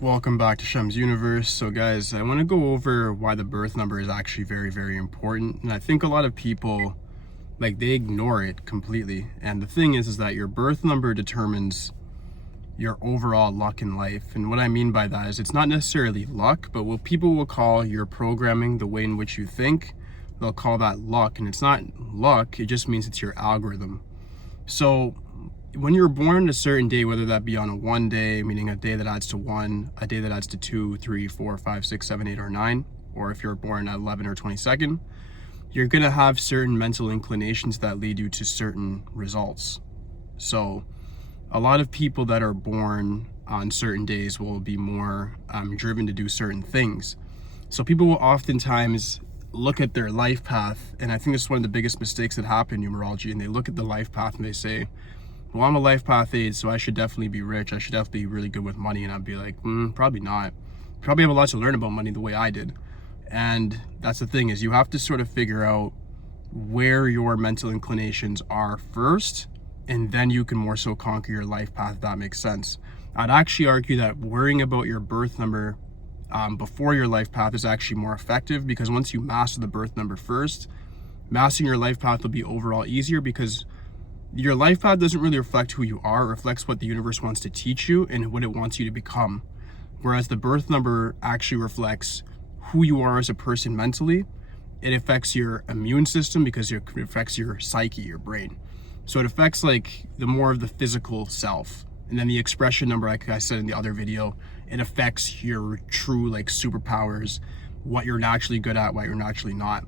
Welcome back to Shem's Universe. So guys, I want to go over why the birth number is actually very important. And I think a lot of people, they ignore it completely. And the thing is that your birth number determines your overall luck in life. And what I mean by that is it's not necessarily luck, but what people will call your programming, the way in which you think, they'll call that luck. And it's not luck, it just means it's your algorithm. So when you're born on a certain day, whether that be on a 1 day, meaning a day that adds to 1, a day that adds to 2, 3, 4, 5, 6, 7, 8, or 9, or if you're born at 11 or 22nd, you're going to have certain mental inclinations that lead you to certain results. So a lot of people that are born on certain days will be more driven to do certain things. So people will oftentimes look at their life path, and I think this is one of the biggest mistakes that happen in numerology, and they look at the life path and they say, well, I'm a life path 8, so I should definitely be rich. I should definitely be really good with money. And I'd be like, probably not. Probably have a lot to learn about money the way I did. And that's the thing, is you have to sort of figure out where your mental inclinations are first, and then you can more so conquer your life path, if that makes sense. I'd actually argue that worrying about your birth number before your life path is actually more effective, because once you master the birth number first, mastering your life path will be overall easier, because your life path doesn't really reflect who you are. It reflects what the universe wants to teach you and what it wants you to become. Whereas the birth number actually reflects who you are as a person mentally. It affects your immune system because it affects your psyche, your brain. So it affects the more of the physical self. And then the expression number, like I said in the other video, it affects your true superpowers, what you're naturally good at, what you're naturally not.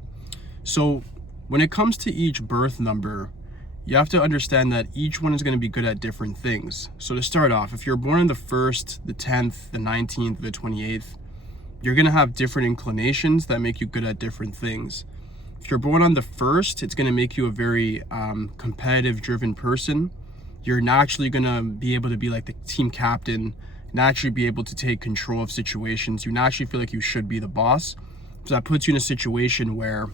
So when it comes to each birth number, you have to understand that each one is going to be good at different things. So to start off, if you're born on the 1st, the 10th, the 19th, the 28th, you're going to have different inclinations that make you good at different things. If you're born on the 1st, it's going to make you a very competitive, driven person. You're naturally going to be able to be like the team captain, naturally be able to take control of situations. You naturally feel like you should be the boss. So that puts you in a situation where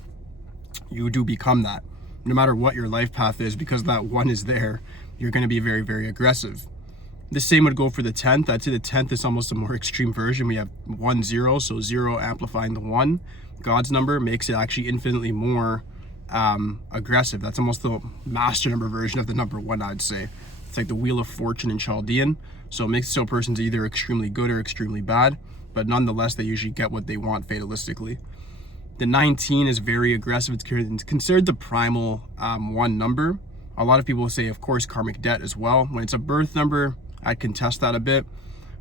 you do become that. No matter what your life path is, because that 1 is there, you're going to be very aggressive. The same would go for the 10th. I'd say the 10th is almost a more extreme version. We have 1, 0, so 0 amplifying the 1. God's number makes it actually infinitely more aggressive. That's almost the master number version of the number 1, I'd say. It's like the Wheel of Fortune in Chaldean. So it makes it so a person's either extremely good or extremely bad, but nonetheless, they usually get what they want fatalistically. The 19 is very aggressive. It's considered the primal 1 number. A lot of people say, of course, karmic debt as well. When it's a birth number, I'd contest that a bit.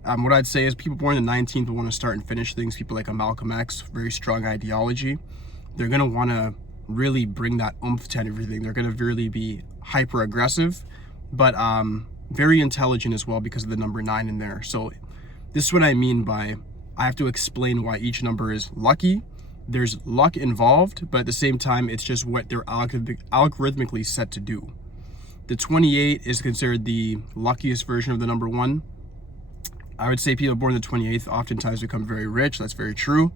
What I'd say is people born in the 19th will want to start and finish things. People like a Malcolm X, very strong ideology. They're going to want to really bring that oomph to everything. They're going to really be hyper aggressive, but very intelligent as well because of the number 9 in there. So this is what I mean by I have to explain why each number is lucky. There's luck involved, but at the same time, it's just what they're algorithmically set to do. The 28 is considered the luckiest version of the number 1. I would say people born on the 28th oftentimes become very rich. That's very true.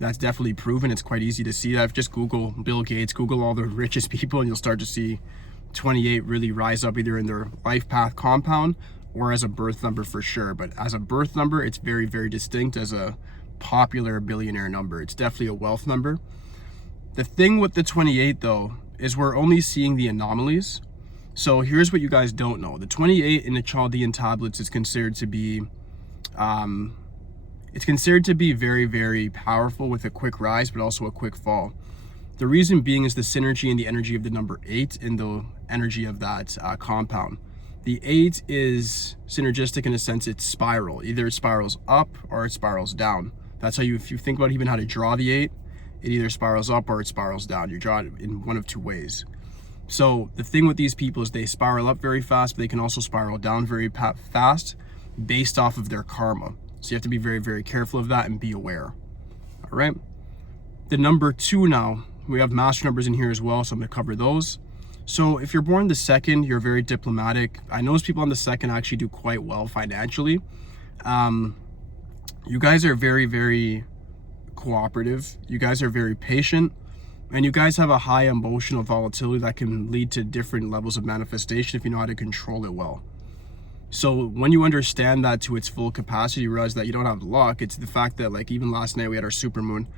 That's definitely proven. It's quite easy to see that. Just Google Bill Gates, Google all the richest people, and you'll start to see 28 really rise up either in their life path compound or as a birth number for sure. But as a birth number, it's very distinct as a popular billionaire number. It's definitely a wealth number. The thing with the 28 though is we're only seeing the anomalies. So here's what you guys don't know. The 28 in the Chaldean tablets is considered to be very powerful, with a quick rise but also a quick fall. The reason being is the synergy and the energy of the number 8 and the energy of that compound. The 8 is synergistic in a sense. It's spiral. Either it spirals up or it spirals down. That's how if you think about even how to draw the 8, it either spirals up or it spirals down. You draw it in one of 2 ways. So the thing with these people is they spiral up very fast, but they can also spiral down very fast based off of their karma. So you have to be very careful of that and be aware. All right. The number 2 now, we have master numbers in here as well, so I'm going to cover those. So if you're born the 2nd, you're very diplomatic. I notice people on the 2nd actually do quite well financially. You guys are very cooperative. You guys are very patient, and you guys have a high emotional volatility that can lead to different levels of manifestation if you know how to control it well. So when you understand that to its full capacity, you realize that you don't have luck. It's the fact that, like, even last night we had our super moon.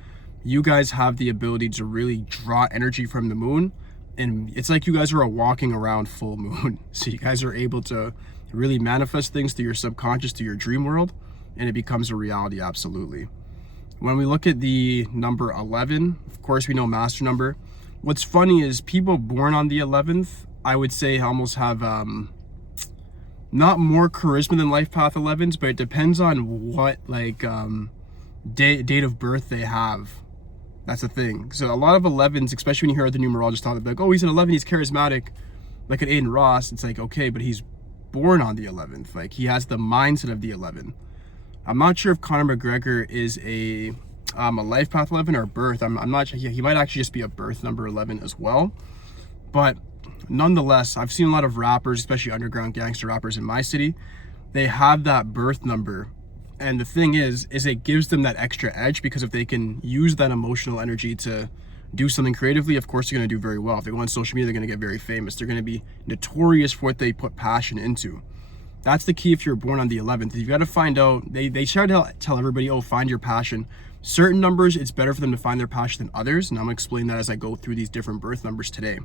You guys have the ability to really draw energy from the moon, and it's like you guys are a walking around full moon. So you guys are able to really manifest things through your subconscious, to your dream world, and it becomes a reality. Absolutely. When we look at the number 11, of course we know master number. What's funny is people born on the 11th, I would say, almost have not more charisma than life path 11s, but it depends on what, like, date of birth they have. That's the thing. So a lot of 11s, especially when you hear the numerologists talk, they're like, oh, he's an 11, he's charismatic, like an Aiden Ross. It's like, okay, but he's born on the 11th. Like, he has the mindset of the 11. I'm not sure if Conor McGregor is a life path 11 or birth. I'm not sure. He might actually just be a birth number 11 as well. But nonetheless, I've seen a lot of rappers, especially underground gangster rappers in my city. They have that birth number. And the thing is it gives them that extra edge, because if they can use that emotional energy to do something creatively, of course they're going to do very well. If they go on social media, they're going to get very famous. They're going to be notorious for what they put passion into. That's the key if you're born on the 11th. You've got to find out, they try to tell everybody, oh, find your passion. Certain numbers, it's better for them to find their passion than others. And I'm going to explain that as I go through these different birth numbers today.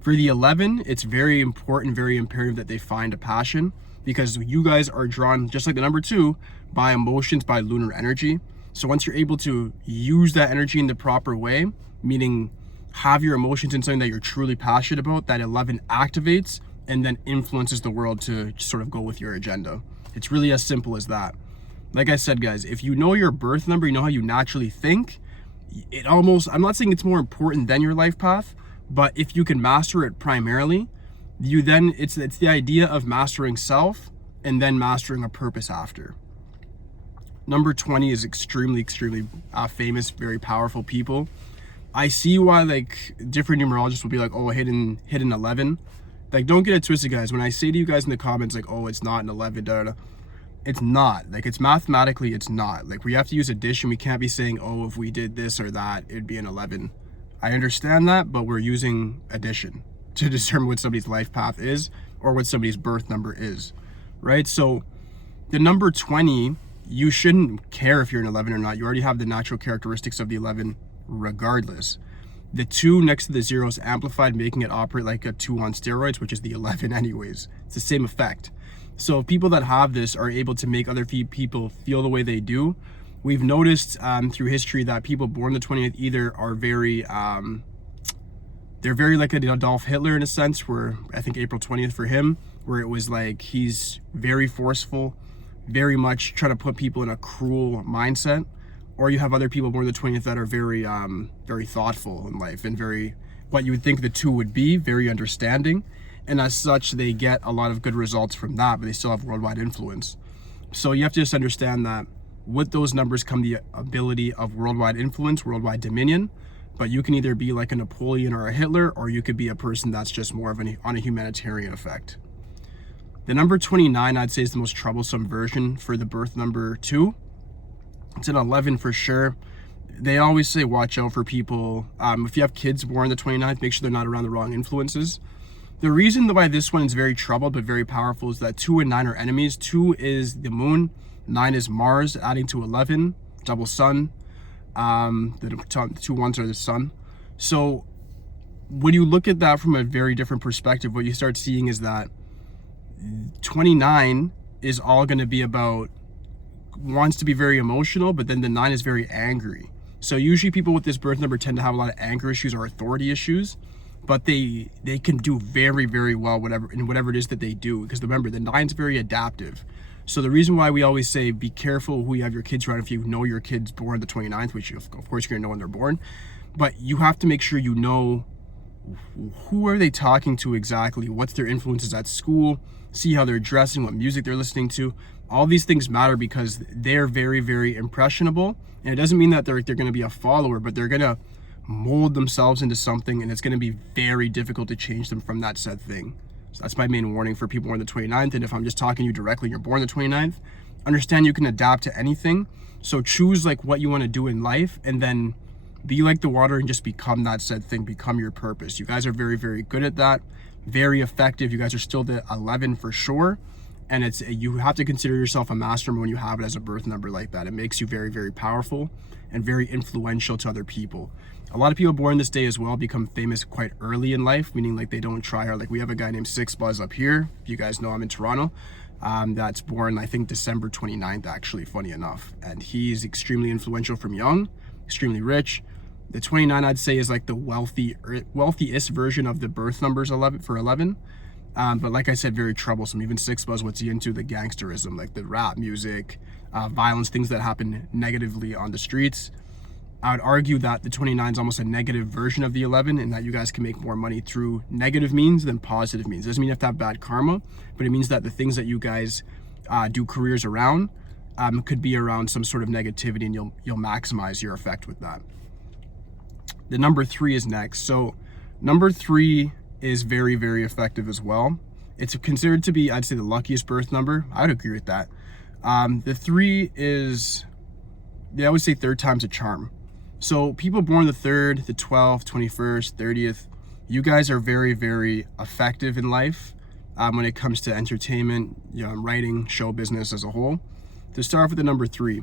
For the 11, it's very important, very imperative that they find a passion, because you guys are drawn, just like the number 2, by emotions, by lunar energy. So once you're able to use that energy in the proper way, meaning have your emotions in something that you're truly passionate about, that 11 activates and then influences the world to sort of go with your agenda. It's really as simple as that. Like I said, guys, if you know your birth number, you know how you naturally think, it almost, I'm not saying it's more important than your life path, but if you can master it primarily, you then, it's the idea of mastering self and then mastering a purpose after. Number 20 is extremely famous, very powerful people. I see why, like, different numerologists will be like, oh, hidden 11. Like, don't get it twisted, guys. When I say to you guys in the comments, like, oh, it's not an 11, da, da, da, it's not. Like, it's mathematically, it's not. Like, we have to use addition. We can't be saying, oh, if we did this or that, it'd be an 11. I understand that, but we're using addition to determine what somebody's life path is or what somebody's birth number is, right? So the number 20, you shouldn't care if you're an 11 or not. You already have the natural characteristics of the 11 regardless. The 2 next to the 0 is amplified, making it operate like a 2 on steroids, which is the 11 anyways. It's the same effect. So people that have this are able to make other people feel the way they do. We've noticed through history that people born the 20th either are very, they're very like Adolf Hitler in a sense, where I think April 20th for him, where it was like he's very forceful, very much trying to put people in a cruel mindset. Or you have other people born the 20th that are very, very thoughtful in life and very, what you would think the 2 would be, very understanding. And as such, they get a lot of good results from that, but they still have worldwide influence. So you have to just understand that with those numbers come the ability of worldwide influence, worldwide dominion. But you can either be like a Napoleon or a Hitler, or you could be a person that's just more of on a humanitarian effect. The number 29, I'd say, is the most troublesome version for the birth number 2. It's an 11 for sure. They always say watch out for people. If you have kids born the 29th, make sure they're not around the wrong influences. The reason why this one is very troubled but very powerful is that 2 and 9 are enemies. 2 is the moon, 9 is Mars, adding to 11, double sun. The 2 ones are the sun. So when you look at that from a very different perspective, what you start seeing is that 29 is all going to be about, wants to be very emotional, but then the 9 is very angry. So usually people with this birth number tend to have a lot of anger issues or authority issues, but they can do very well whatever it is that they do, because remember, the 9's very adaptive. So the reason why we always say be careful who you have your kids around if you know your kid's born the 29th, which of course you're gonna know when they're born, but you have to make sure you know who are they talking to exactly, what's their influences at school, see how they're dressing, what music they're listening to. All these things matter because they're very impressionable, and it doesn't mean that they're going to be a follower, but they're going to mold themselves into something, and it's going to be very difficult to change them from that said thing. So that's my main warning for people born the 29th. And if I'm just talking to you directly, you're born the 29th, understand you can adapt to anything. So choose like what you want to do in life, and then be like the water and just become that said thing, become your purpose. You guys are very good at that, very effective. You guys are still the 11 for sure. And you have to consider yourself a mastermind when you have it as a birth number like that. It makes you very, very powerful and very influential to other people. A lot of people born this day as well become famous quite early in life, meaning like they don't try hard. Like we have a guy named Six Buzz up here. You guys know I'm in Toronto. That's born, I think, December 29th, actually, funny enough. And he's extremely influential from young, extremely rich. The 29, I'd say, is like the wealthiest version of the birth numbers 11 for 11. But like I said, very troublesome. Even Six Buzz, what's he into? The gangsterism, like the rap music, violence, things that happen negatively on the streets. I would argue that the 29 is almost a negative version of the 11, and that you guys can make more money through negative means than positive means. Doesn't mean you have to have bad karma, but it means that the things that you guys do careers around could be around some sort of negativity, and you'll maximize your effect with that. The number 3 is next. So number 3 is very, very effective as well. It's considered to be, I'd say, the luckiest birth number. I would agree with that. The 3 is, they always say third time's a charm. So people born the 3rd, the 12th, 21st, 30th, you guys are very, very effective in life when it comes to entertainment, writing, show business as a whole. To start off with the number 3,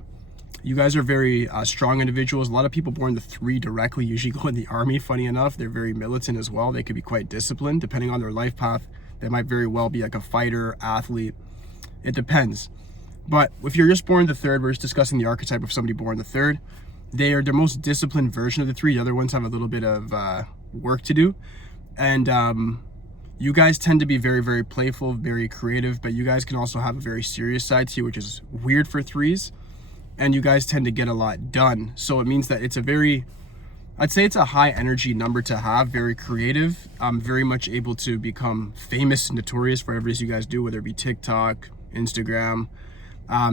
you guys are very strong individuals. A lot of people born the 3 directly usually go in the army, funny enough. They're very militant as well. They could be quite disciplined depending on their life path. They might very well be like a fighter, athlete. It depends. But if you're just born the 3rd, we're just discussing the archetype of somebody born the 3rd. They are the most disciplined version of the 3. The other ones have a little bit of work to do. And you guys tend to be very, very playful, very creative, but you guys can also have a very serious side to you, which is weird for 3s. And you guys tend to get a lot done. So it means that it's a very, I'd say it's a high energy number to have, very creative, very much able to become famous, notorious for whatever it is you guys do, whether it be TikTok, Instagram,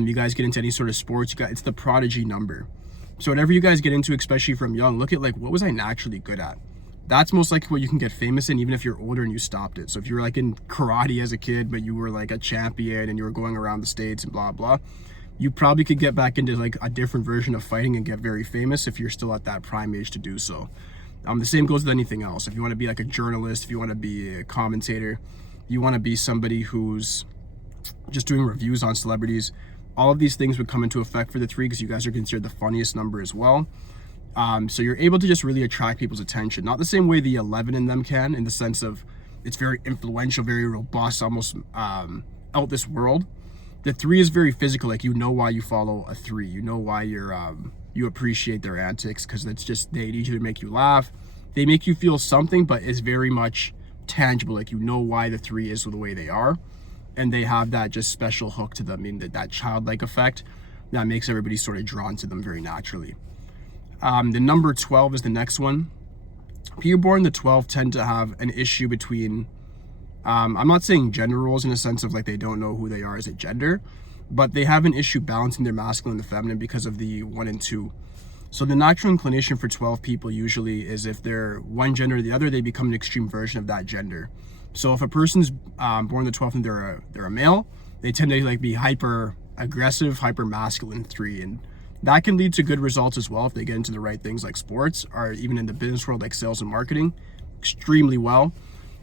you guys get into any sort of sports, it's the prodigy number. So whatever you guys get into, especially from young, look at like, what was I naturally good at? That's most likely what you can get famous in, even if you're older and you stopped it. So if you were like in karate as a kid, but you were like a champion and you were going around the States and blah, blah, you probably could get back into like a different version of fighting and get very famous if you're still at that prime age to do so. The same goes with anything else. If you want to be like a journalist, if you want to be a commentator, you want to be somebody who's just doing reviews on celebrities, all of these things would come into effect for the 3 because you guys are considered the funniest number as well. So you're able to just really attract people's attention. Not the same way the 11 in them can, in the sense of it's very influential, very robust, almost out this world. The 3 is very physical. Like, you know why you follow a 3. You know why you appreciate their antics, because it's just, they need you to make you laugh. They make you feel something, but it's very much tangible. Like, you know why the 3 is the way they are. And they have that just special hook to them, I mean, that childlike effect that makes everybody sort of drawn to them very naturally. The number 12 is the next one. People born the 12 tend to have an issue between, I'm not saying gender roles in a sense of like they don't know who they are as a gender, but they have an issue balancing their masculine and the feminine because of the 1 and 2. So the natural inclination for 12 people usually is if they're one gender or the other, they become an extreme version of that gender. So if a person's born the 12th and they're a male, they tend to like be hyper aggressive, hyper masculine 3, and that can lead to good results as well if they get into the right things like sports, or even in the business world like sales and marketing extremely well.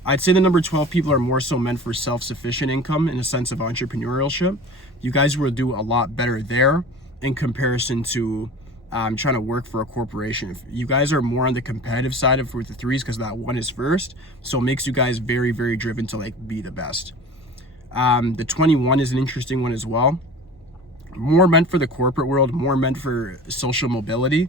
I'd say the number 12 people are more so meant for self-sufficient income in a sense of entrepreneurship. You guys will do a lot better there in comparison to trying to work for a corporation. If you guys are more on the competitive side of with the 3s, because that 1 is first, so it makes you guys very, very driven to like be the best. The 21 is an interesting one as well. More meant for the corporate world, more meant for social mobility,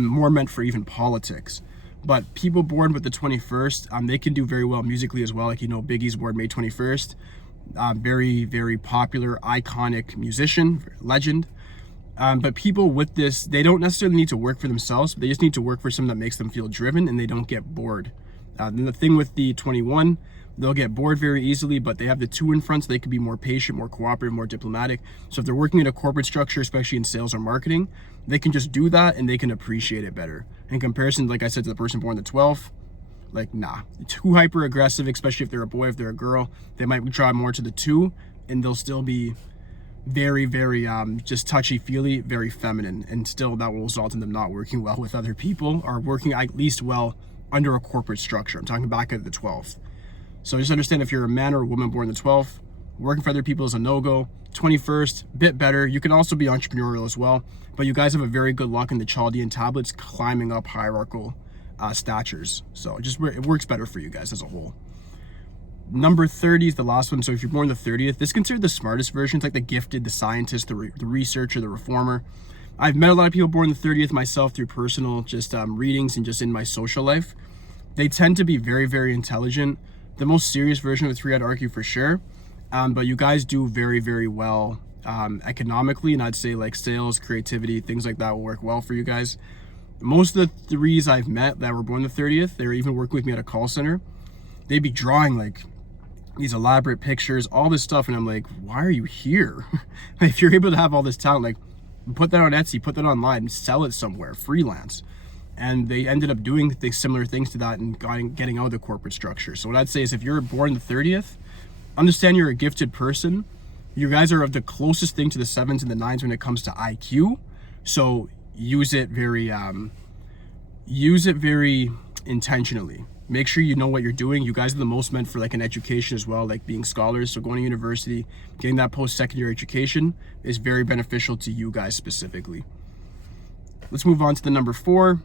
more meant for even politics. But people born with the 21st, they can do very well musically as well. Like, you know, Biggie's born May 21st. Very, very popular, iconic musician, legend. But people with this, they don't necessarily need to work for themselves, but they just need to work for something that makes them feel driven and they don't get bored. Then the thing with the 21, they'll get bored very easily, but they have the 2 in front, so they can be more patient, more cooperative, more diplomatic. So if they're working in a corporate structure, especially in sales or marketing, they can just do that and they can appreciate it better. In comparison, like I said, to the person born the 12th, like, nah, too hyper aggressive, especially if they're a boy, if they're a girl, they might draw more to the 2, and they'll still be very, very just touchy-feely, very feminine, and still that will result in them not working well with other people, or working at least well under a corporate structure. I'm talking back at the 12th. So just understand, if you're a man or a woman born the 12th, Working for other people is a no-go. 21st, bit better. You can also be entrepreneurial as well, but you guys have a very good luck in the Chaldean tablets climbing up hierarchical statures. So it works better for you guys as a whole. Number 30 is the last one. So if you're born the 30th, this is considered the smartest version. It's like the gifted, the scientist, the researcher, the reformer. I've met a lot of people born the 30th myself through personal readings and just in my social life. They tend to be very, very intelligent. The most serious version of the three, I'd argue for sure. But you guys do very, very well economically, and I'd say like sales, creativity, things like that will work well for you guys. Most of the threes I've met that were born the 30th, they were even working with me at a call center. They'd be drawing like these elaborate pictures, all this stuff, and I'm like, why are you here? If you're able to have all this talent, like put that on Etsy, put that online, sell it somewhere, freelance. And they ended up doing similar things to that and getting out of the corporate structure. So what I'd say is if you're born the 30th, understand you're a gifted person. You guys are of the closest thing to the 7s and the 9s when it comes to IQ. So use it very intentionally. Make sure you know what you're doing. You guys are the most meant for like an education as well, like being scholars. So going to university, getting that post-secondary education is very beneficial to you guys specifically. Let's move on to the number 4.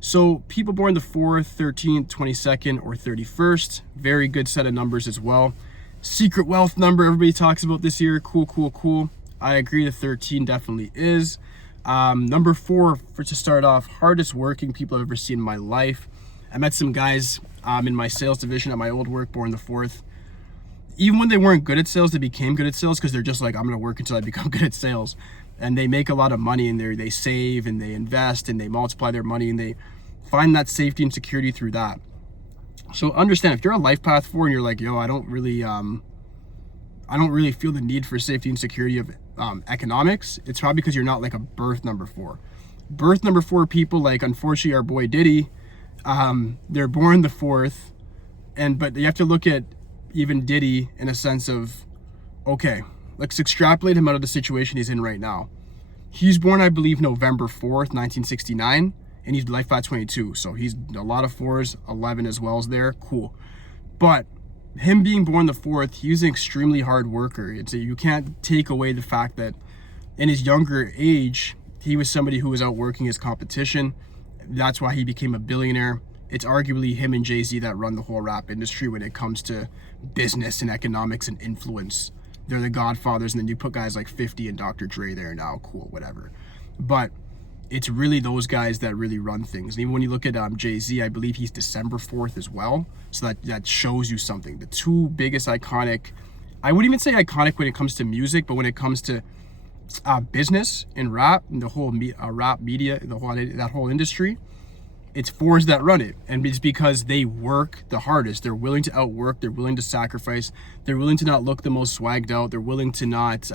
So people born the 4th, 13th, 22nd, or 31st, very good set of numbers as well. Secret wealth number everybody talks about this year. Cool. I agree, the 13 definitely is. Number 4, to start off, hardest working people I've ever seen in my life. I met some guys in my sales division at my old work born the 4th. Even when they weren't good at sales, they became good at sales because they're just like, I'm gonna work until I become good at sales. And they make a lot of money, and they save and they invest and they multiply their money, and they find that safety and security through that. So understand, if you're a life path 4 and you're like, yo, I don't really feel the need for safety and security of economics, it's probably because you're not like a birth number 4. Birth number 4 people, like unfortunately our boy Diddy, they're born the 4th, but you have to look at even Diddy in a sense of, okay, let's extrapolate him out of the situation he's in right now. He's born, I believe, November 4th, 1969, and he's life path 22. So he's a lot of 4s, 11 as well as there. Cool. But him being born the 4th, he's an extremely hard worker. You can't take away the fact that in his younger age, he was somebody who was outworking his competition. That's why he became a billionaire. It's arguably him and Jay-Z that run the whole rap industry when it comes to business and economics and influence. They're the godfathers, and then you put guys like 50 and Dr. Dre there now, cool, whatever. But it's really those guys that really run things. And even when you look at Jay-Z, I believe he's December 4th as well. So that shows you something. The two biggest iconic, I wouldn't even say iconic when it comes to music, but when it comes to business and rap and the whole rap media, that whole industry, it's 4s that run it. And it's because they work the hardest. They're willing to outwork, they're willing to sacrifice, they're willing to not look the most swagged out, they're willing to not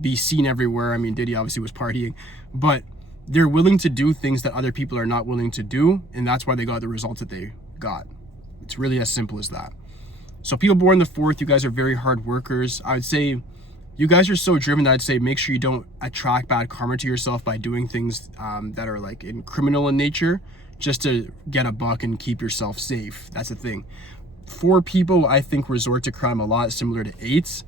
be seen everywhere. I mean, Diddy obviously was partying, but they're willing to do things that other people are not willing to do, and that's why they got the results that they got. It's really as simple as that. So people born the 4th, you guys are very hard workers. I would say you guys are so driven that I'd say make sure you don't attract bad karma to yourself by doing things that are like criminal in nature, just to get a buck and keep yourself safe. That's the thing. 4 people, I think, resort to crime a lot, similar to 8s,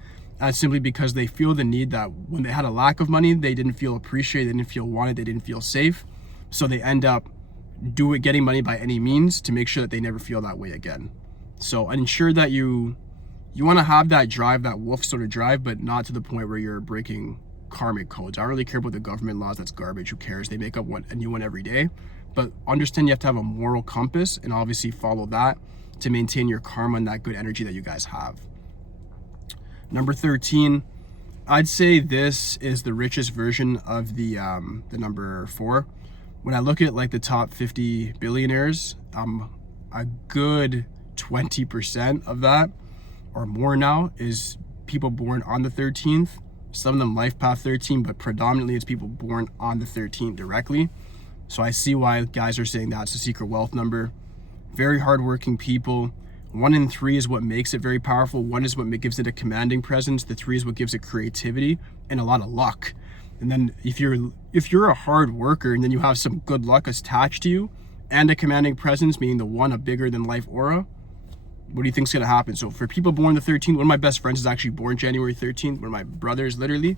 simply because they feel the need that when they had a lack of money, they didn't feel appreciated, they didn't feel wanted, they didn't feel safe. So they end up getting money by any means to make sure that they never feel that way again. So ensure that you want to have that drive, that wolf sort of drive, but not to the point where you're breaking karmic codes. I don't really care about the government laws. That's garbage. Who cares? They make up a new one every day. But understand you have to have a moral compass and obviously follow that to maintain your karma and that good energy that you guys have. Number 13, I'd say this is the richest version of the number 4. When I look at like the top 50 billionaires, a good 20% of that or more now is people born on the 13th. Some of them life path 13, but predominantly it's people born on the 13th directly. So I see why guys are saying that's a secret wealth number. Very hardworking people. 1 in 3 is what makes it very powerful. 1 is what gives it a commanding presence. The 3 is what gives it creativity and a lot of luck. And then if you're a hard worker and then you have some good luck attached to you and a commanding presence, meaning the 1, a bigger than life aura, What do you think's gonna happen? So for people born the 13th, one of my best friends is actually born January 13th, one of my brothers literally,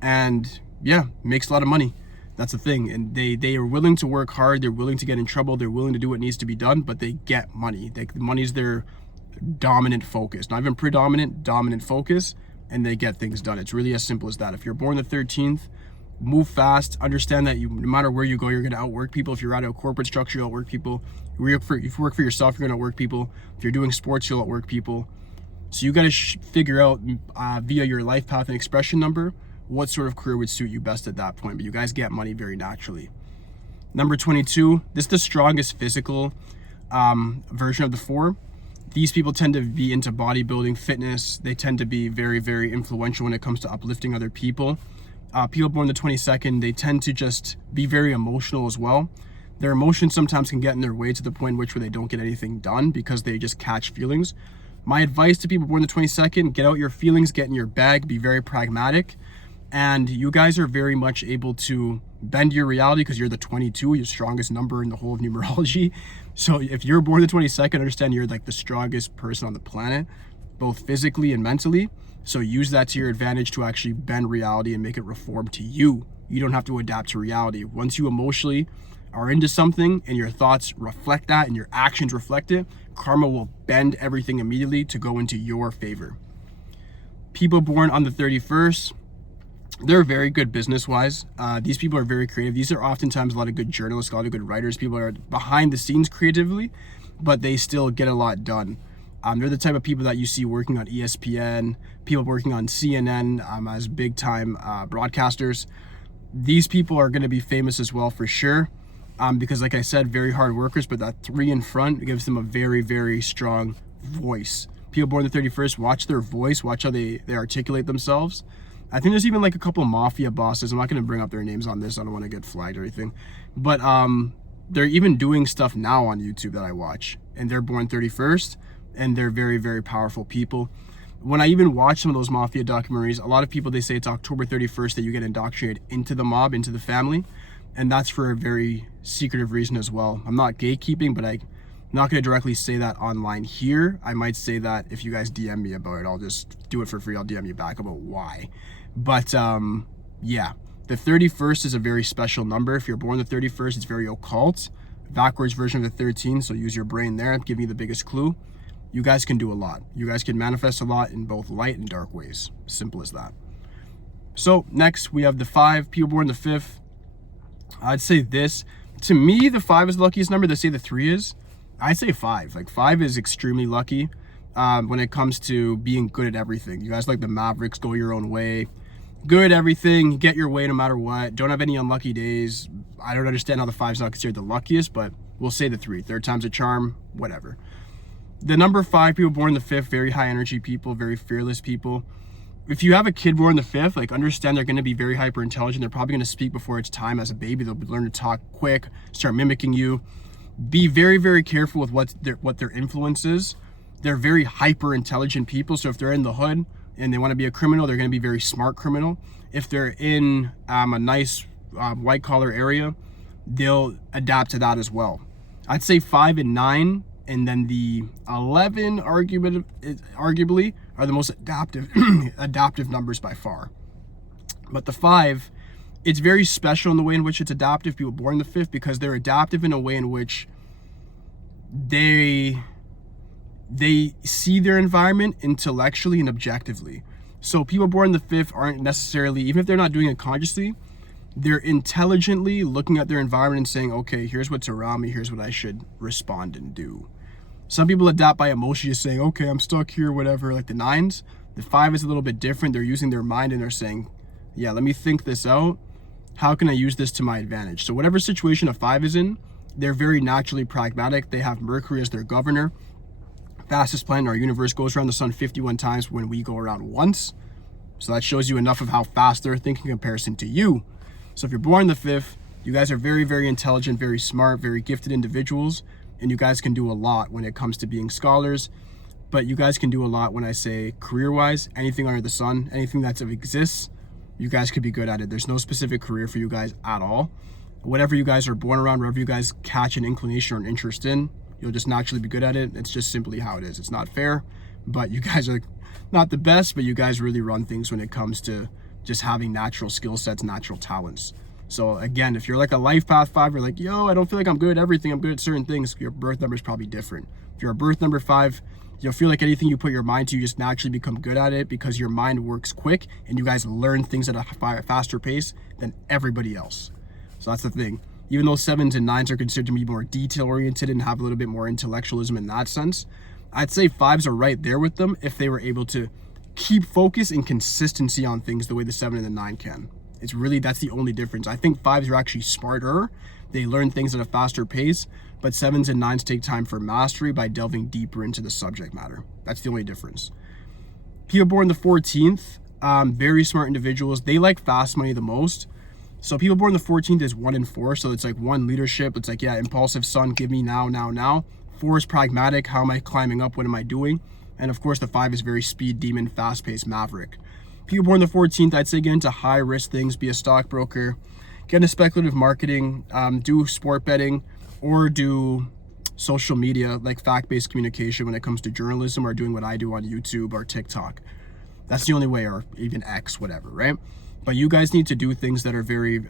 and yeah, makes a lot of money. That's the thing. And they are willing to work hard, they're willing to get in trouble, they're willing to do what needs to be done, but they get money. The money's their dominant focus, not even predominant, dominant focus, and they get things done. It's really as simple as that. If you're born the 13th, move fast, understand that no matter where you go, you're going to outwork people. If you're at a corporate structure, you'll outwork people. If you work for yourself, you're going to outwork people. If you're doing sports, you'll outwork people. So you got to figure out via your life path and expression number what sort of career would suit you best at that point. But you guys get money very naturally. Number 22, this is the strongest physical version of the 4. These people tend to be into bodybuilding, fitness. They tend to be very, very influential when it comes to uplifting other people. People born the 22nd, they tend to just be very emotional as well. Their emotions sometimes can get in their way to the point in which where they don't get anything done because they just catch feelings. My advice to people born the 22nd, get out your feelings, get in your bag, be very pragmatic. And you guys are very much able to bend your reality because you're the 22, your strongest number in the whole of numerology. So if you're born the 22nd, understand you're like the strongest person on the planet, both physically and mentally. So use that to your advantage to actually bend reality and make it reform to you. You don't have to adapt to reality. Once you emotionally are into something and your thoughts reflect that and your actions reflect it, karma will bend everything immediately to go into your favor. People born on the 31st, they're very good business-wise. These people are very creative. These are oftentimes a lot of good journalists, a lot of good writers. People are behind the scenes creatively, but they still get a lot done. They're the type of people that you see working on ESPN, people working on CNN as big-time broadcasters. These people are going to be famous as well for sure because, like I said, very hard workers, but that 3 in front gives them a very, very strong voice. People born the 31st, watch their voice, watch how they articulate themselves. I think there's even like a couple of mafia bosses. I'm not going to bring up their names on this. I don't want to get flagged or anything. But they're even doing stuff now on YouTube that I watch. And they're born 31st. And they're very, very powerful people. When I even watch some of those mafia documentaries, a lot of people, they say it's October 31st that you get indoctrinated into the mob, into the family. And that's for a very secretive reason as well. I'm not gatekeeping, but I'm not going to directly say that online here. I might say that if you guys DM me about it, I'll just do it for free. I'll DM you back about why. But yeah, the 31st is a very special number. If you're born the 31st, it's very occult. Backwards version of the 13, so use your brain there. I'm giving you the biggest clue. You guys can do a lot. You guys can manifest a lot in both light and dark ways. Simple as that. So next we have the 5, people born the 5th. I'd say this. To me, the 5 is the luckiest number. They say the 3 is. I'd say 5. Like 5 is extremely lucky when it comes to being good at everything. You guys like the Mavericks, go your own way. Good at everything, get your way no matter what. Don't have any unlucky days. I don't understand how the 5 is not considered the luckiest, but we'll say the 3. Third time's a charm, whatever. The number 5, people born the 5th, very high energy people, very fearless people. If you have a kid born the 5th, like understand they're going to be very hyper intelligent. They're probably going to speak before it's time as a baby. They'll learn to talk quick, start mimicking you. Be very, very careful with what their influence is. They're very hyper intelligent people. So if they're in the hood and they want to be a criminal, they're going to be very smart criminal. If they're in a nice white collar area, they'll adapt to that as well. I'd say 5 and 9. And then the 11 arguably are the most adaptive numbers by far. But the 5, it's very special in the way in which it's adaptive. People born the 5th because they're adaptive in a way in which they see their environment intellectually and objectively. So people born the 5th aren't necessarily, even if they're not doing it consciously, they're intelligently looking at their environment and saying, okay, here's what's around me, here's what I should respond and do. Some people adapt by emotion, just saying, okay, I'm stuck here, whatever, like the 9s. The 5 is a little bit different. They're using their mind and they're saying, yeah, let me think this out. How can I use this to my advantage? So whatever situation a 5 is in, they're very naturally pragmatic. They have Mercury as their governor. Fastest planet in our universe goes around the sun 51 times when we go around once. So that shows you enough of how fast they're thinking in comparison to you. So if you're born the 5th, you guys are very, very intelligent, very smart, very gifted individuals. And you guys can do a lot when it comes to being scholars. But you guys can do a lot when I say career-wise, anything under the sun, anything that exists, you guys could be good at it. There's no specific career for you guys at all. Whatever you guys are born around, wherever you guys catch an inclination or an interest in, You'll just naturally be good at it. It's just simply how it is. It's not fair, but you guys are not the best, but you guys really run things when it comes to just having natural skill sets, natural talents. So again, if you're like a life path 5, you're like, yo, I don't feel like I'm good at everything, I'm good at certain things, your birth number is probably different. If you're a birth number 5, you'll feel like anything you put your mind to, you just naturally become good at it because your mind works quick and you guys learn things at a faster pace than everybody else. So that's the thing. Even though 7s and 9s are considered to be more detail oriented and have a little bit more intellectualism in that sense, I'd say 5s are right there with them if they were able to keep focus and consistency on things the way the 7 and the 9 can. It's really, that's the only difference. I think 5s are actually smarter. They learn things at a faster pace, but 7s and 9s take time for mastery by delving deeper into the subject matter. That's the only difference. People born the 14th, very smart individuals. They like fast money the most. So people born the 14th is 1 and 4. So it's like 1, leadership. It's like, yeah, impulsive son, give me now, now, now. 4 is pragmatic. How am I climbing up? What am I doing? And of course, the 5 is very speed demon, fast-paced maverick. People born the 14th, I'd say get into high-risk things, be a stockbroker, get into speculative marketing, do sport betting, or do social media, like fact-based communication when it comes to journalism, or doing what I do on YouTube or TikTok. That's the only way, or even X, whatever, right? But you guys need to do things that are very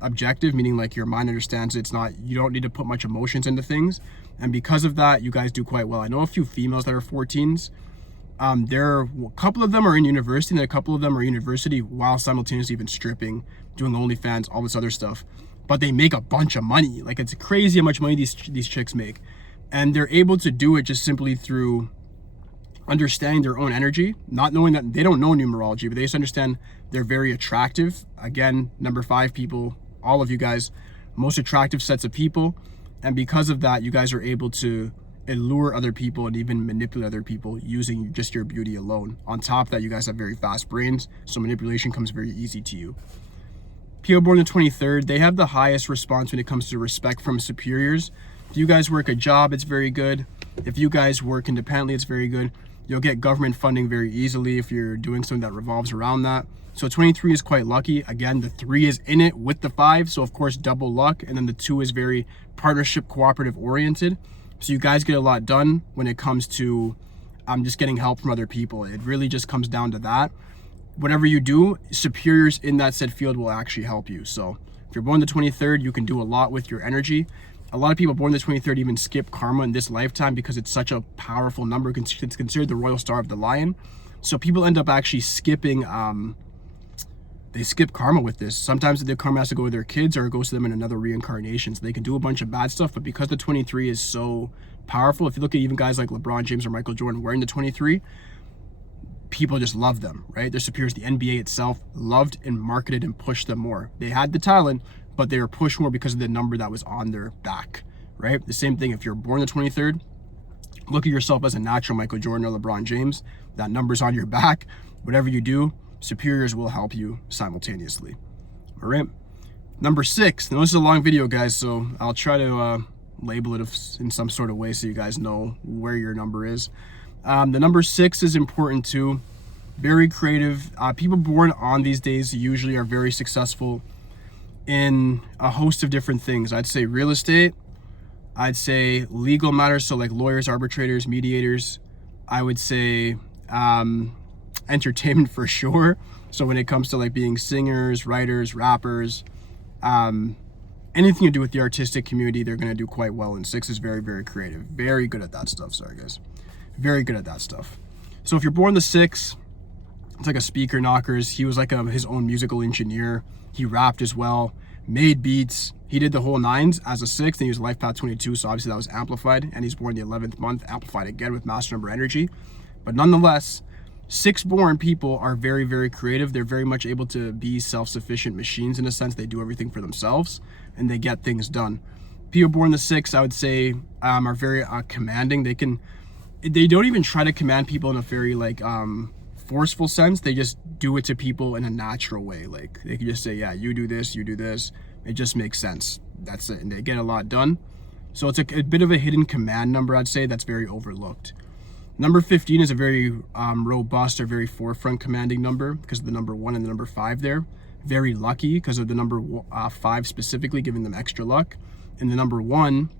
objective, meaning like your mind understands it's not, you don't need to put much emotions into things. And because of that, you guys do quite well. I know a few females that are 14s. A couple of them are in university, and a couple of them are university while simultaneously even stripping, doing OnlyFans, all this other stuff. But they make a bunch of money. Like, it's crazy how much money these chicks make. And they're able to do it just simply through understanding their own energy, not knowing that they don't know numerology, but they just understand they're very attractive. Again, number 5 people, all of you guys, most attractive sets of people. And because of that, you guys are able to allure other people and even manipulate other people using just your beauty alone. On top of that, you guys have very fast brains, so manipulation comes very easy to you. People born the 23rd, they have the highest response when it comes to respect from superiors. If you guys work a job, it's very good. If you guys work independently, it's very good. You'll get government funding very easily if you're doing something that revolves around that. So 23 is quite lucky. Again, the 3 is in it with the 5, so of course double luck. And then the 2 is very partnership, cooperative oriented. So you guys get a lot done when it comes to just getting help from other people. It really just comes down to that. Whatever you do, superiors in that said field will actually help you. So if you're born the 23rd, you can do a lot with your energy. A lot of people born the 23rd even skip karma in this lifetime because it's such a powerful number. It's considered the royal star of the lion. So people end up actually skipping, they skip karma with this. Sometimes the karma has to go with their kids or it goes to them in another reincarnation. So they can do a bunch of bad stuff, but because the 23 is so powerful, if you look at even guys like LeBron James or Michael Jordan wearing the 23, people just love them, right? Their superiors, the NBA itself, loved and marketed and pushed them more. They had the talent, but they were pushed more because of the number that was on their back, right? The same thing, if you're born the 23rd, look at yourself as a natural Michael Jordan or LeBron James. That number's on your back. Whatever you do, superiors will help you simultaneously. All right. Number 6. Now this is a long video, guys, so I'll try to label it in some sort of way so you guys know where your number is. The number 6 is important too. Very creative. People born on these days usually are very successful in a host of different things. I'd say real estate. I'd say legal matters, so like lawyers, arbitrators, mediators. I would say entertainment for sure. So when it comes to like being singers, writers, rappers, anything to do with the artistic community, they're going to do quite well. And 6 is very, very creative. Very good at that stuff. Sorry, guys. Very good at that stuff. So if you're born the 6, it's like a speaker knockers. He was like his own musical engineer. He rapped as well, made beats. He did the whole 9s as a 6, and he was life path 22. So obviously that was amplified, and he's born the 11th month, amplified again with master number energy. But nonetheless, 6 born people are very, very creative. They're very much able to be self-sufficient machines in a sense. They do everything for themselves and they get things done. People born the 6, I would say, are very commanding. They don't even try to command people in a very like forceful sense. They just do it to people in a natural way. Like they can just say, yeah, you do this, you do this. It just makes sense. That's it. And they get a lot done. So it's a bit of a hidden command number, I'd say, that's very overlooked. Number 15 is a very robust or very forefront commanding number because of the number 1 and the number 5 there. Very lucky because of the number 5 specifically, giving them extra luck. And the number 1,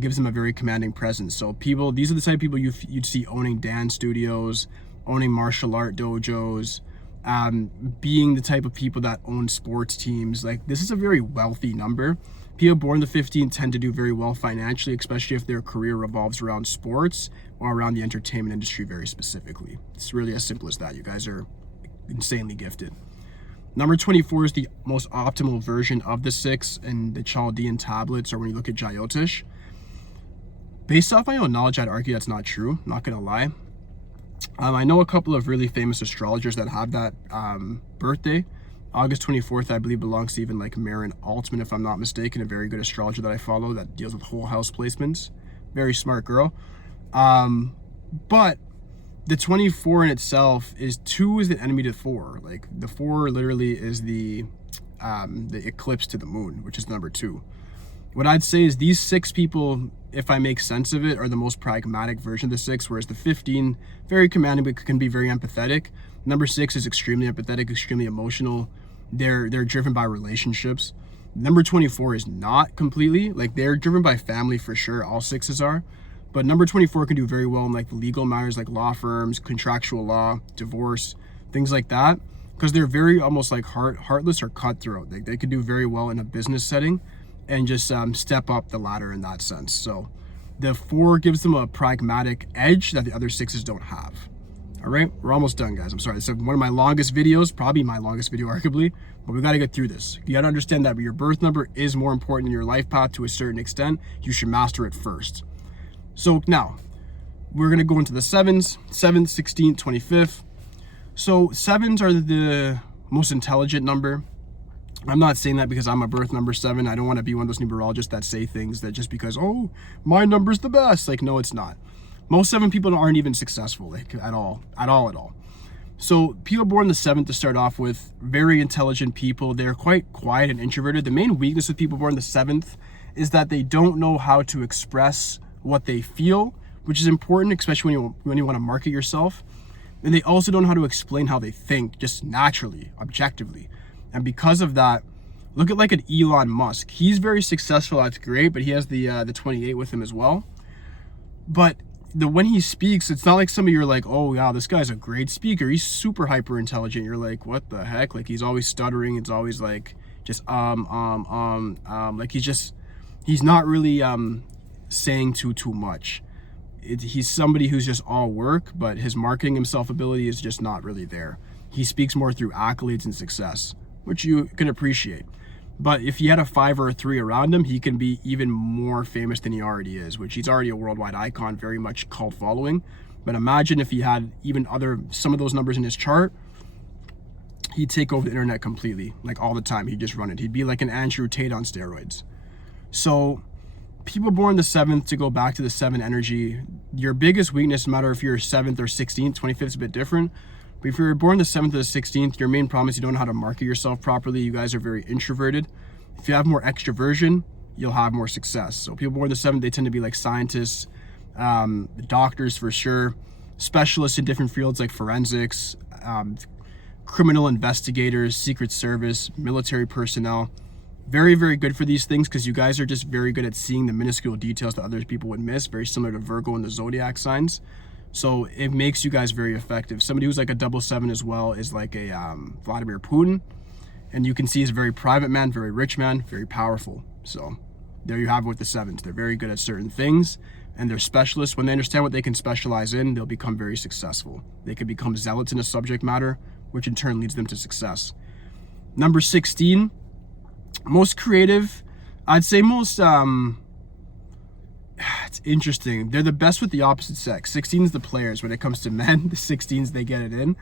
gives them a very commanding presence. So these are the type of people you'd see owning dance studios, owning martial art dojos, being the type of people that own sports teams. Like, this is a very wealthy number. People born the 15 tend to do very well financially, especially if their career revolves around sports or around the entertainment industry very specifically. It's really as simple as that. You guys are insanely gifted. Number 24 is the most optimal version of the 6 in the Chaldean tablets, or when you look at Jyotish. Based off my own knowledge, I'd argue that's not true, not gonna lie. I know a couple of really famous astrologers that have that birthday. August 24th, I believe, belongs to even like Marin Altman, if I'm not mistaken, a very good astrologer that I follow that deals with whole house placements. Very smart girl. But the 24 in itself is 2 is the enemy to 4. Like, the 4 literally is the eclipse to the moon, which is number 2. What I'd say is these 6 people, if I make sense of it, are the most pragmatic version of the 6, whereas the 15, very commanding, but can be very empathetic. Number 6 is extremely empathetic, extremely emotional. They're driven by relationships. Number 24 is not completely. Like, they're driven by family for sure. All 6s are. But number 24 can do very well in like the legal matters, like law firms, contractual law, divorce, things like that, because they're very almost like heartless or cutthroat. They could do very well in a business setting and just step up the ladder in that sense. So the 4 gives them a pragmatic edge that the other 6s don't have. All right, we're almost done, guys. I'm sorry. This is one of my longest videos, probably my longest video arguably, but we got to get through this. You got to understand that your birth number is more important in your life path to a certain extent. You should master it first. So now we're going to go into the 7s, 7th, 16th, 25th. So 7s are the most intelligent number. I'm not saying that because I'm a birth number 7. I don't want to be one of those numerologists that say things that just because, oh, my number's the best. Like, no, it's not. Most 7 people aren't even successful, like, at all. So people born the 7th, to start off with, very intelligent people. They're quite quiet and introverted. The main weakness of people born the 7th is that they don't know how to express what they feel, which is important, especially when you want to market yourself. And they also don't know how to explain how they think, just naturally, objectively. And because of that, look at like an Elon Musk. He's very successful, that's great, but he has the 28 with him as well. But when he speaks, it's not like somebody you're like, oh yeah, this guy's a great speaker. He's super hyper intelligent. You're like, what the heck? Like, he's always stuttering. It's always like just like he's not really saying too much. He's somebody who's just all work, but his marketing himself ability is just not really there. He speaks more through accolades and success, which you can appreciate. But if he had a 5 or a 3 around him, he can be even more famous than he already is, which he's already a worldwide icon, very much cult following. But imagine if he had even some of those numbers in his chart, he'd take over the internet completely, like all the time. He'd just run it. He'd be like an Andrew Tate on steroids. So people born the 7th, to go back to the 7 energy, your biggest weakness, no matter if you're 7th or 16th, 25th is a bit different. But if you're born the 7th or the 16th, your main problem is you don't know how to market yourself properly. You guys are very introverted. If you have more extroversion, you'll have more success. So people born the 7th, they tend to be like scientists, doctors for sure, specialists in different fields like forensics, criminal investigators, secret service, military personnel. Very, very good for these things because you guys are just very good at seeing the minuscule details that other people would miss, very similar to Virgo and the zodiac signs. So it makes you guys very effective. Somebody who's like a 7 as well is like a Vladimir Putin. And you can see he's a very private man, very rich man, very powerful. So there you have it with the 7s. They're very good at certain things and they're specialists. When they understand what they can specialize in, they'll become very successful. They can become zealots in a subject matter, which in turn leads them to success. Number 16, most creative. I'd say most, it's interesting. They're the best with the opposite sex. 16's the players. When it comes to men, the 16's, they get it in.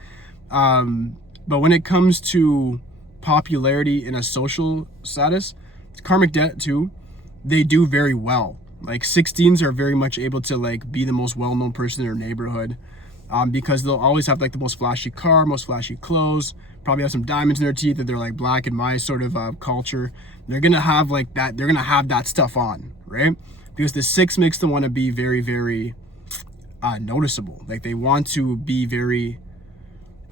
But when it comes to popularity in a social status, it's karmic debt too, they do very well. Like 16's are very much able to like be the most well-known person in their neighborhood, because they'll always have like the most flashy car, most flashy clothes, probably have some diamonds in their teeth that they're like black in my sort of culture. They're gonna have like that, they're gonna have that stuff on, right? Because the 6 makes them want to be very, very noticeable. Like they want to be very,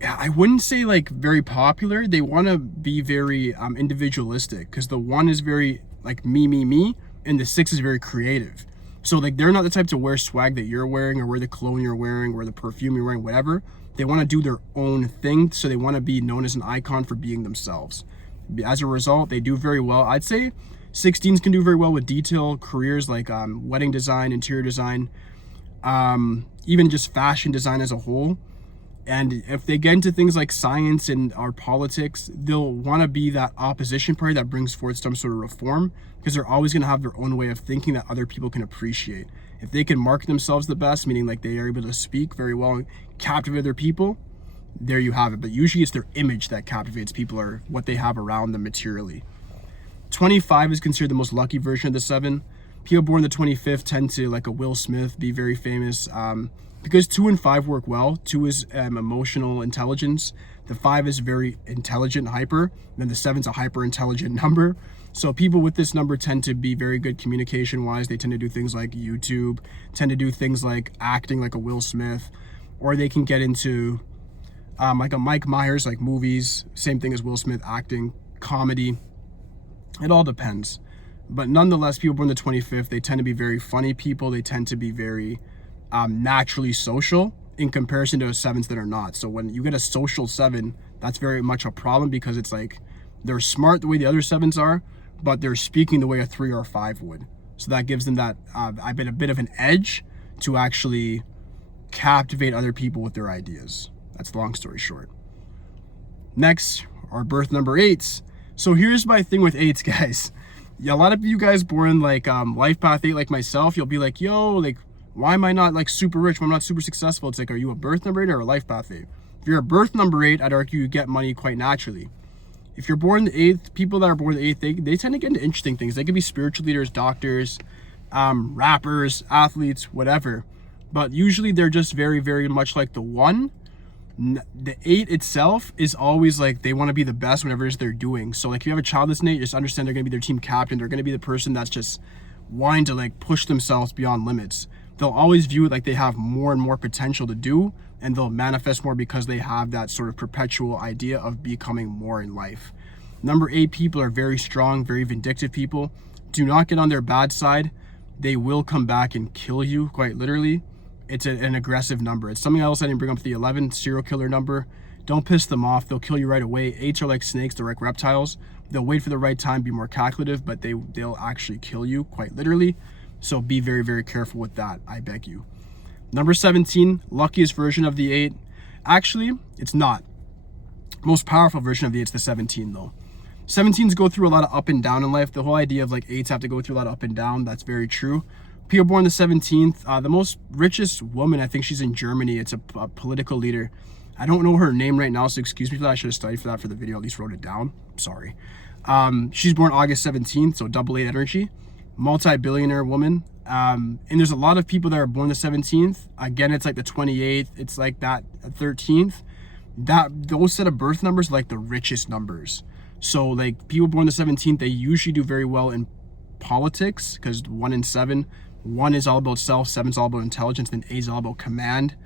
I wouldn't say like very popular. They want to be very individualistic, because the 1 is very like me, and the 6 is very creative. So like they're not the type to wear swag that you're wearing, or wear the cologne you're wearing, or the perfume you're wearing, whatever. They want to do their own thing, so they want to be known as an icon for being themselves. As a result, they do very well. I'd say 16s can do very well with detail careers like wedding design, interior design, even just fashion design as a whole. And if they get into things like science and our politics, they'll want to be that opposition party that brings forth some sort of reform, because they're always going to have their own way of thinking that other people can appreciate. If they can market themselves the best, meaning like they are able to speak very well and captivate other people, there you have it. But usually it's their image that captivates people, or what they have around them materially. 25 is considered the most lucky version of the 7. People born the 25th tend to, like a Will Smith, be very famous. Because 2 and 5 work well. 2 is emotional intelligence. The 5 is very intelligent, hyper. And then the 7's a hyper intelligent number. So people with this number tend to be very good communication wise. They tend to do things like YouTube, tend to do things like acting like a Will Smith, or they can get into like a Mike Myers, like movies. Same thing as Will Smith, acting, comedy. It all depends. But nonetheless, people born the 25th, they tend to be very funny people. They tend to be very naturally social in comparison to 7s that are not. So when you get a social 7, that's very much a problem, because it's like they're smart the way the other 7s are, but they're speaking the way a 3 or a 5 would. So that gives them that a bit of an edge to actually captivate other people with their ideas. That's the long story short. Next, our birth number 8s. So here's my thing with 8s, guys. Yeah, a lot of you guys born like life path 8 like myself, you'll be like, yo, like, why am I not like super rich? Why am I not super successful? It's like, are you a birth number 8 or a life path 8? If you're a birth number 8, I'd argue you get money quite naturally. If you're born the 8th, people that are born the 8th, they tend to get into interesting things. They could be spiritual leaders, doctors, rappers, athletes, whatever. But usually they're just very, very much like the 1. The 8 itself is always like, they want to be the best whenever it is they're doing. So like if you have a child that's an 8, just understand they're going to be their team captain. They're going to be the person that's just wanting to like push themselves beyond limits. They'll always view it like they have more and more potential to do, and they'll manifest more because they have that sort of perpetual idea of becoming more in life. Number 8 people are very strong, very vindictive people. Do not get on their bad side. They will come back and kill you, quite literally. It's an aggressive number. It's something else I didn't bring up, the 11 serial killer number. Don't piss them off. They'll kill you right away. 8s are like snakes. They're like reptiles. They'll wait for the right time, be more calculative, but they'll actually kill you, quite literally. So be very, very careful with that, I beg you. Number 17, luckiest version of the 8. Actually, it's not. Most powerful version of the 8 is the 17 though. 17s go through a lot of up and down in life. The whole idea of like 8s have to go through a lot of up and down, that's very true. People born the 17th, the most richest woman, I think she's in Germany. It's a political leader. I don't know her name right now, so excuse me for that. I should have studied for that for the video, at least wrote it down. Sorry. She's born August 17th, so double 8 energy. Multi-billionaire woman. And there's a lot of people that are born the 17th. Again, it's like the 28th. It's like that 13th. Those set of birth numbers are like the richest numbers. So like people born the 17th, they usually do very well in politics, because 1 and 7. 1 is all about self, 7 is all about intelligence, then 8 is all about command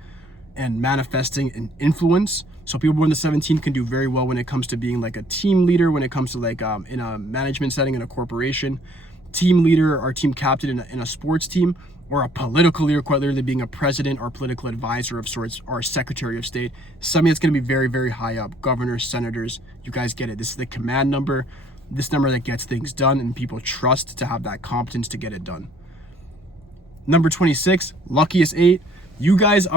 and manifesting and influence. So people born the 17th can do very well when it comes to being like a team leader, when it comes to like in a management setting in a corporation, team leader or team captain in a sports team, or a political leader, quite literally being a president or political advisor of sorts, or a secretary of state. Something that's going to be very, very high up. Governors, senators, you guys get it. This is the command number. This number that gets things done and people trust to have that competence to get it done. Number 26, luckiest 8. You guys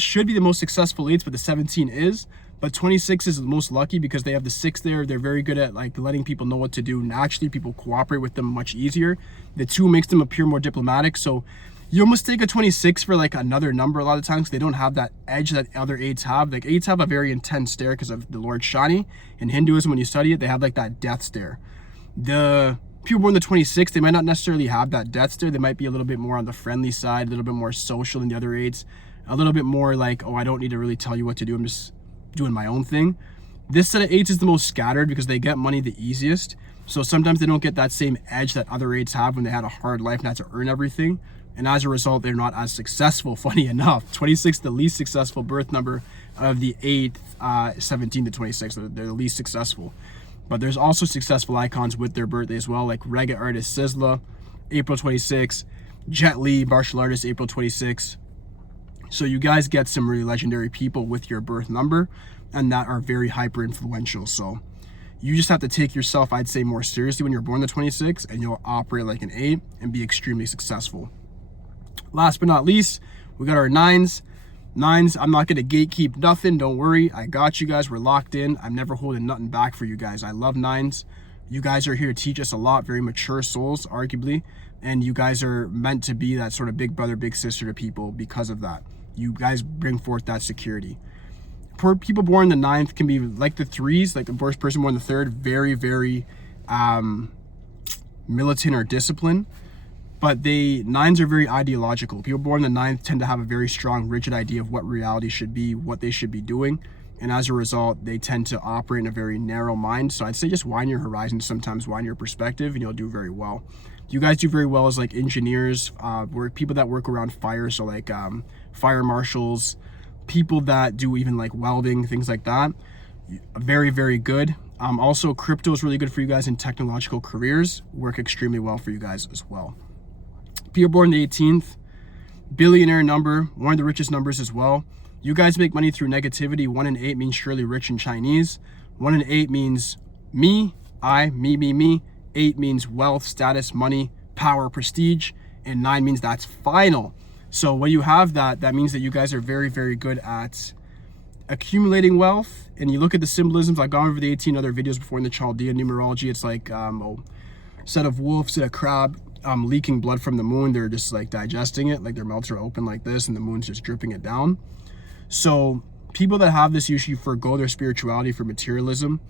should be the most successful 8s, but the 17 is. But 26 is the most lucky because they have the 6 there. They're very good at like letting people know what to do. Naturally, people cooperate with them much easier. The 2 makes them appear more diplomatic. So you almost take a 26 for like another number a lot of times. They don't have that edge that other 8s have. Like 8s have a very intense stare because of the Lord Shani. In Hinduism, when you study it, they have like that death stare. The people born the 26th, they might not necessarily have that death stare. They might be a little bit more on the friendly side, a little bit more social than the other 8s. A little bit more like, oh, I don't need to really tell you what to do. I'm just doing my own thing. This set of 8s is the most scattered because they get money the easiest. So sometimes they don't get that same edge that other 8s have when they had a hard life and had to earn everything. And as a result, they're not as successful, funny enough. 26, the least successful birth number of the 8th, 17 to 26. They're the least successful. But there's also successful icons with their birthday as well, like reggae artist Sizzla, April 26. Jet Li, martial artist, April 26th. So you guys get some really legendary people with your birth number and that are very hyper influential. So you just have to take yourself, I'd say, more seriously when you're born the 26th, and you'll operate like an 8 and be extremely successful. Last but not least, we got our 9s. 9s, I'm not going to gatekeep nothing. Don't worry. I got you guys. We're locked in. I'm never holding nothing back for you guys. I love 9s. You guys are here to teach us a lot. Very mature souls, arguably. And you guys are meant to be that sort of big brother, big sister to people because of that. You guys bring forth that security. For people born the 9th can be like the 3s, like the first person born the 3rd, very, very militant or disciplined. But 9s are very ideological. People born in the 9th tend to have a very strong, rigid idea of what reality should be, what they should be doing. And as a result, they tend to operate in a very narrow mind. So I'd say just widen your horizon, sometimes widen your perspective, and you'll do very well. You guys do very well as like engineers, people that work around fire. So like fire marshals, people that do even like welding, things like that. Very, very good. Also, crypto is really good for you guys in technological careers. Work extremely well for you guys as well. People born the 18th, billionaire number, one of the richest numbers as well. You guys make money through negativity. 1 and 8 means surely rich in Chinese. 1 and 8 means me, I, me. 8 means wealth, status, money, power, prestige. And 9 means that's final. So when you have that, that means that you guys are very, very good at accumulating wealth. And you look at the symbolisms. I've gone over the 18 other videos before in the Chaldean numerology. It's like a set of wolves and a crab leaking blood from the moon. They're just like digesting it, like their mouths are open like this and the moon's just dripping it down. So people that have this usually forgo their spirituality for materialism.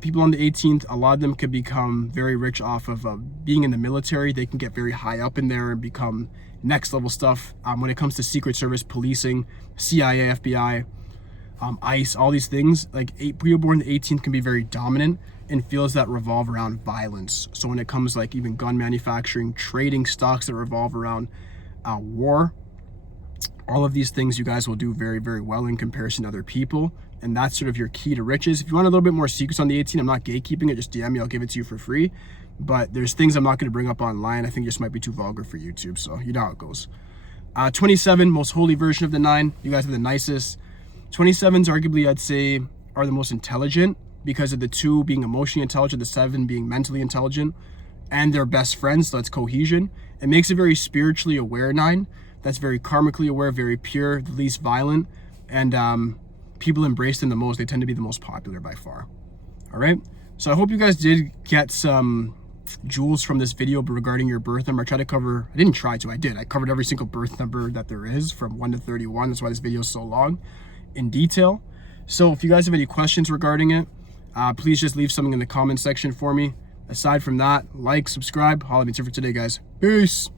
People on the 18th, a lot of them could become very rich off of being in the military. They can get very high up in there and become next level stuff. When it comes to Secret Service, policing, CIA, FBI, ICE, all these things, like people born the 18th can be very dominant in fields that revolve around violence. So when it comes like even gun manufacturing, trading, stocks that revolve around war, all of these things you guys will do very, very well in comparison to other people. And that's sort of your key to riches. If you want a little bit more secrets on the 18, I'm not gatekeeping it, just DM me, I'll give it to you for free. But there's things I'm not going to bring up online. I think it just might be too vulgar for YouTube, so you know how it goes. 27, most holy version of the 9. You guys are the nicest. 27s arguably, I'd say, are the most intelligent because of the 2 being emotionally intelligent, the 7 being mentally intelligent, and they're best friends, so that's cohesion. It makes a very spiritually aware 9 that's very karmically aware, very pure, the least violent, and people embrace them the most. They tend to be the most popular by far. All right, so I hope you guys did get some jewels from this video regarding your birth number. I covered every single birth number that there is from 1 to 31. That's why this video is so long in detail. So if you guys have any questions regarding it, please just leave something in the comment section for me. Aside from that, like, subscribe. Holla at me for today, guys. Peace.